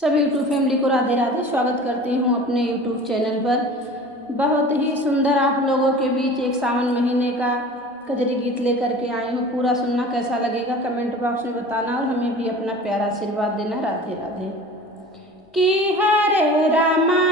सभी YouTube family को राधे राधे। स्वागत करती हूँ अपने यूट्यूब चैनल पर। बहुत ही सुंदर आप लोगों के बीच एक सावन महीने का कजरी गीत लेकर के आई हूँ। पूरा सुनना, कैसा लगेगा कमेंट बॉक्स में बताना और हमें भी अपना प्यारा आशीर्वाद देना। राधे राधे। कि हरे रामा